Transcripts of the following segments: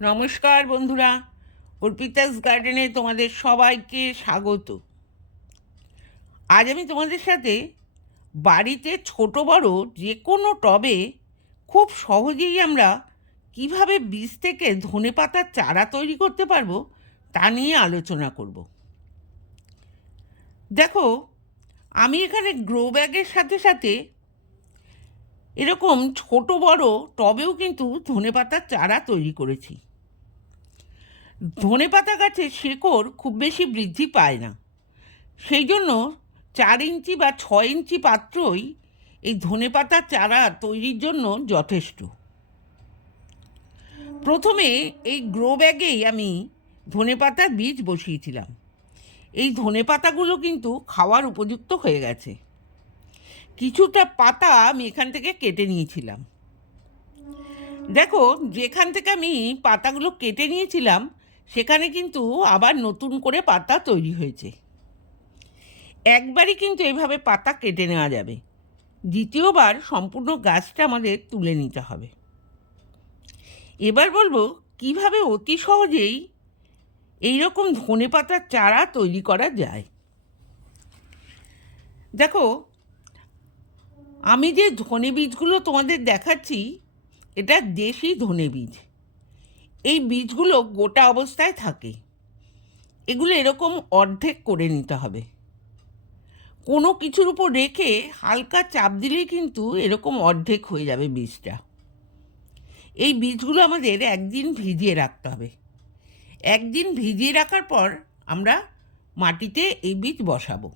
নমস্কার বন্ধুরা, অর্পিতাস গার্ডেনে তোমাদের সবাইকে স্বাগত। আজ আমি তোমাদের সাথে বাড়িতে ছোট বড় যে কোনো টবে খুব সহজেই আমরা কিভাবে বীজ থেকে ধনেপাতার চারা তৈরি করতে পারবো তা নিয়ে আলোচনা করব। দেখো, আমি এখানে গ্রো ব্যাগের সাথে সাথে এরকম ছোট বড় টবেও কিন্তু ধনেপাতার চারা তৈরি করেছি। ধনেপাতা গাছের শেকড় খুব বেশি বৃদ্ধি পায় না, সেই জন্য 4 ইঞ্চি বা 6 ইঞ্চি পাত্রই এই ধনেপাতার চারা তৈরির জন্য যথেষ্ট। প্রথমে এই গ্রো ব্যাগেই আমি ধনেপাতার বীজ বসিয়েছিলাম। এই ধনেপাতাগুলো কিন্তু খাওয়ার উপযুক্ত হয়ে গেছে। কিছুটা পাতা আমি এখান থেকে কেটে নিয়েছিলাম। দেখো, যেখান থেকে আমি পাতাগুলো কেটে নিয়েছিলাম সেখানে কিন্তু আবার নতুন করে পাতা তৈরি হয়েছে। একবারই কিন্তু এভাবে পাতা কেটে নেওয়া যাবে, দ্বিতীয়বার সম্পূর্ণ গাছটা আমাদের তুলে নিতে হবে। এবার বলবো কিভাবে অতি সহজেই এই রকম ধনেপাতার চারা তৈরি করা যায়। দেখো, আমি যে ধনে বীজগুলো তোমাদের দেখাচ্ছি এটা দেশি ধনে বীজ। এই বীজগুলো গোটা অবস্থায় থাকে। এগুলো এরকম অর্ধেক করে নিতে হবে। কোনো কিছুর উপর রেখে হালকা চাপ দিলেই কিন্তু এরকম অর্ধেক হয়ে যাবে বীজটা। এই বীজগুলো আমাদের একদিন ভিজিয়ে রাখতে হবে। একদিন ভিজিয়ে রাখার পর আমরা মাটিতে এই বীজ বসাবো।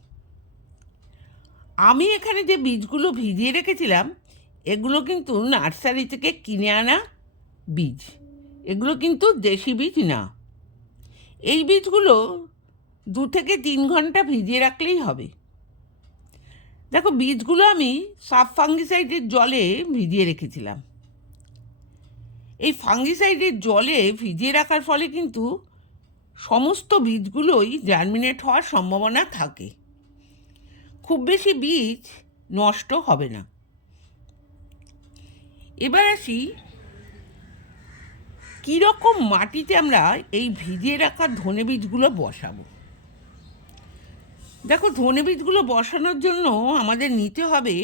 আমি এখানে যে বীজগুলো ভিজিয়ে রেখেছিলাম এগুলো কিন্তু নার্সারি থেকে কিনে আনা বীজ, এগুলো কিন্তু দেশি বীজ না। এই বীজগুলো 2 থেকে 3 ঘন্টা ভিজিয়ে রাখলেই হবে। দেখো, বীজগুলো আমি সাব ফাঙ্গিসাইডের জলে ভিজিয়ে রেখেছিলাম। এই ফাঙ্গিসাইডের জলে ভিজিয়ে রাখার ফলে কিন্তু সমস্ত বীজগুলোই জার্মিনেট হওয়ার সম্ভাবনা থাকে। খুব বেশি বীজ নষ্ট হবে না। এবার আসি কীরকম মাটিতে আমরা এই ভিজিয়ে রাখা ধনে বীজগুলো বসাবো। দেখো, ধনে বীজগুলো বসানোর জন্য আমাদের নিতে হবে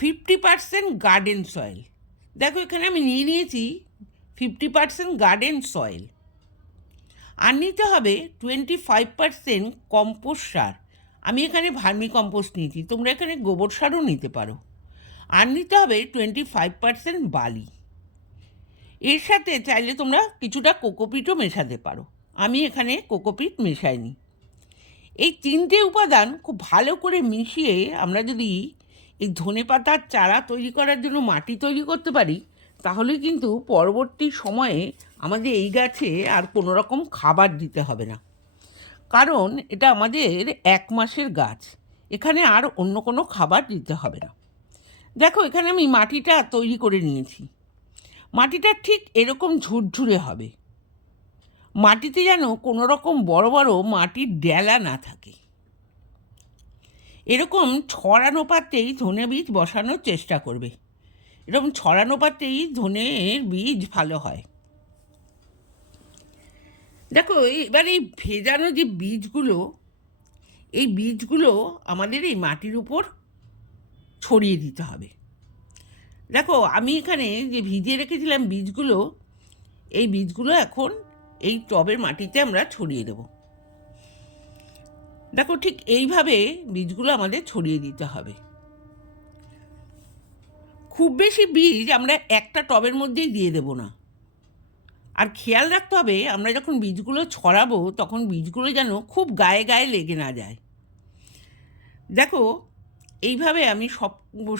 50% গার্ডেন সয়েল। দেখো, এখানে আমি নিয়েছি 50% গার্ডেন সয়েল। আর নিতে হবে 25% কম্পোস্ট সার। আমি এখানে ভার্মি কম্পোস্ট নিয়েছি, তোমরা এখানে গোবর সারও নিতে পারো। আর নিতে হবে 25% বালি। এর সাথে চাইলে তোমরা কিছুটা কোকোপিটও মেশাতে পারো। আমি এখানে কোকোপিট মেশাইনি। এই 3টে উপাদান খুব ভালো করে মিশিয়ে আমরা যদি এই ধনেপাতার চারা তৈরি করার জন্য মাটি তৈরি করতে পারি তাহলে কিন্তু পরবর্তী সময়ে আমাদের এই গাছে আর কোনো রকম খাবার দিতে হবে না, কারণ এটা আমাদের 1 মাসের গাছ। এখানে আর অন্য কোনো খাবার দিতে হবে না। দেখো, এখানে আমি মাটিটা তৈরি করে নিয়েছি। মাটিটা ঠিক এরকম ঝুরঝুরে হবে। মাটিতে যেন কোনো রকম বড় বড় মাটির ডেলা না থাকে। এরকম ছড়ানো পাত্রেই ধনে বীজ বসানোর চেষ্টা করবে। এরকম ছড়ানো পাত্রেই ধনের বীজ ভালো হয়। দেখো, এবার এই ভেজানো যে বীজগুলো, এই বীজগুলো আমাদের এই মাটির উপর ছড়িয়ে দিতে হবে। দেখো, আমি এখানে যে ভিজিয়ে রেখেছিলাম বীজগুলো, এই বীজগুলো এখন এই টবের মাটিতে আমরা ছড়িয়ে দেব। দেখো, ঠিক এইভাবে বীজগুলো আমাদের ছড়িয়ে দিতে হবে। খুব বেশি বীজ আমরা একটা টবের মধ্যেই দিয়ে দেব না। আর খেয়াল রাখতে হবে আমরা যখন বীজগুলো ছড়াবো তখন বীজগুলো যেন খুব গায়ে গায়ে লেগে না যায়। দেখো, এইভাবে আমি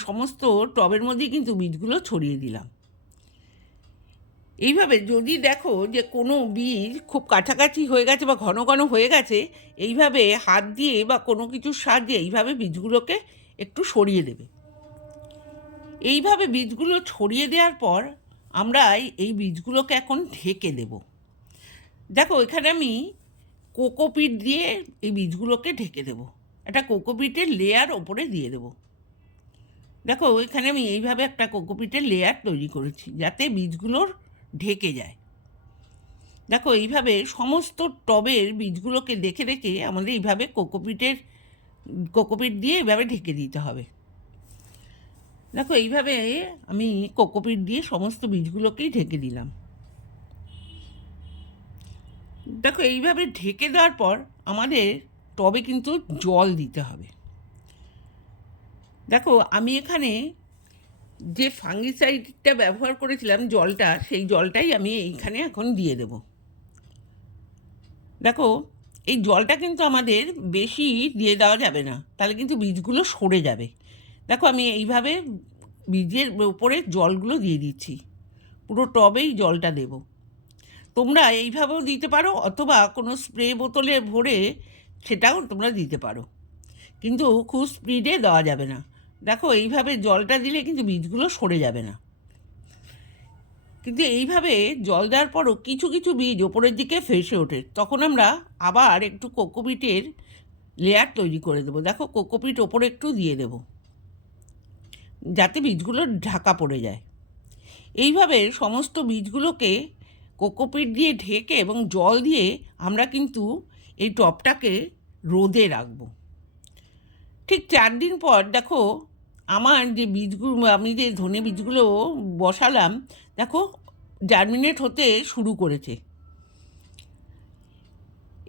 সমস্ত টবের মধ্যেই কিন্তু বীজগুলো ছড়িয়ে দিলাম। এইভাবে যদি দেখো যে কোনো বীজ খুব কাছাকাছি হয়ে গেছে বা ঘন ঘন হয়ে গেছে, এইভাবে হাত দিয়ে বা কোনো কিছুর সাহায্যে এইভাবে বীজগুলোকে একটু সরিয়ে দেবে। এইভাবে বীজগুলো ছড়িয়ে দেওয়ার পর আমরা এই বীজগুলোকে এখন ঢেকে দেব। দেখো, এখানে আমি কোকোপিট দিয়ে এই বীজগুলোকে ঢেকে দেব। একটা কোকোপিটের লেয়ার ওপরে দিয়ে দেব। দেখো, এখানে আমি এইভাবে একটা কোকোপিটের লেয়ার তৈরি করেছি যাতে বীজগুলোর ঢেকে যায়। দেখো এইভাবে সমস্ত টবের বীজগুলোকে দেখে রেখে আমাদের এইভাবে কোকোপিট দিয়ে এইভাবে ঢেকে দিতে হবে। দেখো এইভাবে আমি কোকোপিট দিয়ে সমস্ত বীজগুলোকেই ঢেকে দিলাম। দেখো এইভাবে ঢেকে দেওয়ার পর আমাদের টবে কিন্তু জল দিতে হবে। দেখো আমি এখানে যে ফাঙ্গিসাইডটা ব্যবহার করেছিলাম জলটা, সেই জলটাই আমি এইখানে এখন দিয়ে দেব। দেখো এই জলটা কিন্তু আমাদের বেশি দিয়ে দেওয়া যাবে না, তাহলে কিন্তু বীজগুলো সরে যাবে। দেখো আমি এইভাবে বীজের উপরে জলগুলো দিয়ে দিচ্ছি, পুরো টবেই জলটা দেব। তোমরা এইভাবেও দিতে পারো, অথবা কোনো স্প্রে বোতলে ভরে সেটাও তোমরা দিতে পারো, কিন্তু খুব স্পিডে দেওয়া যাবে না। দেখো এইভাবে জলটা দিলে কিন্তু বীজগুলো সরে যাবে না। কিন্তু এইভাবে জল দেওয়ার পরও কিছু কিছু বীজ ওপরের দিকে ফেসে ওঠে, তখন আমরা আবার একটু কোকোপিটের লেয়ার তৈরি করে দেবো। দেখো কোকোপিট ওপরে একটু দিয়ে দেবো, যাতে বীজগুলো ঢাকা পড়ে যায়। এইভাবে সমস্ত বীজগুলোকে কোকোপিট দিয়ে ঢেকে এবং জল দিয়ে আমরা কিন্তু এই টবটাকে রোদে রাখবো। ঠিক 4 দিন পর দেখো আমার যে বীজগুলো, আমি যে ধনে বীজগুলো বসালাম, দেখো জার্মিনেট হতে শুরু করেছে।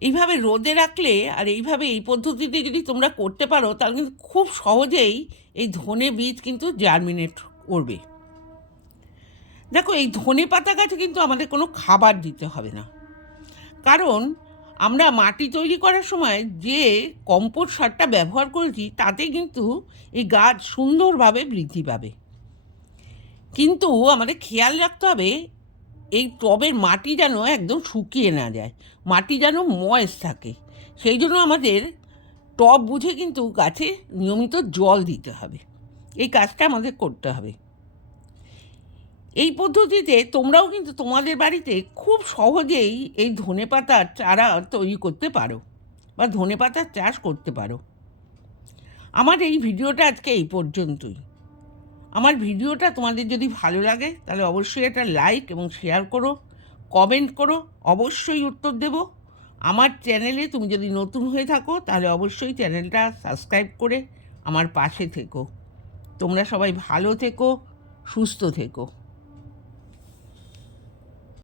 এইভাবে রোদে রাখলে আর এইভাবে এই পদ্ধতিতে যদি তোমরা করতে পারো, তাহলে কিন্তু খুব সহজেই এই ধনে বীজ কিন্তু জার্মিনেট করবে। দেখো এই ধনে পাতা গাছে কিন্তু আমাদের কোনো খাবার দিতে হবে না, কারণ আমরা মাটি তৈরি করার সময় যে কম্পোস্ট সারটা ব্যবহার করেছি তাতে কিন্তু এই গাছ সুন্দরভাবে বৃদ্ধি পাবে। কিন্তু আমাদের খেয়াল রাখতে হবে এই টবের মাটি যেন একদম শুকিয়ে না যায়, মাটি যেন ময়েস্ট থাকে। সেই জন্য আমাদের টব বুঝে কিন্তু গাছে নিয়মিত জল দিতে হবে, এই কাজটা আমাদের করতে হবে। এই পদ্ধতিতে তোমরাও কিন্তু তোমাদের বাড়িতে খুব সহজেই এই ধনেপাতার চারা তৈরি করতে পারো বা ধনেপাতার চাষ করতে পারো। আমার এই ভিডিওটা আজকে এই পর্যন্তই। আমার ভিডিওটা তোমাদের যদি ভালো লাগে তাহলে অবশ্যই একটা লাইক এবং শেয়ার করো, কমেন্ট করো, অবশ্যই উত্তর দেব। আমার চ্যানেলে তুমি যদি নতুন হয়ে থাকো তাহলে অবশ্যই চ্যানেলটা সাবস্ক্রাইব করে আমার পাশে থেকো। তোমরা সবাই ভালো থেকো, সুস্থ থেকো।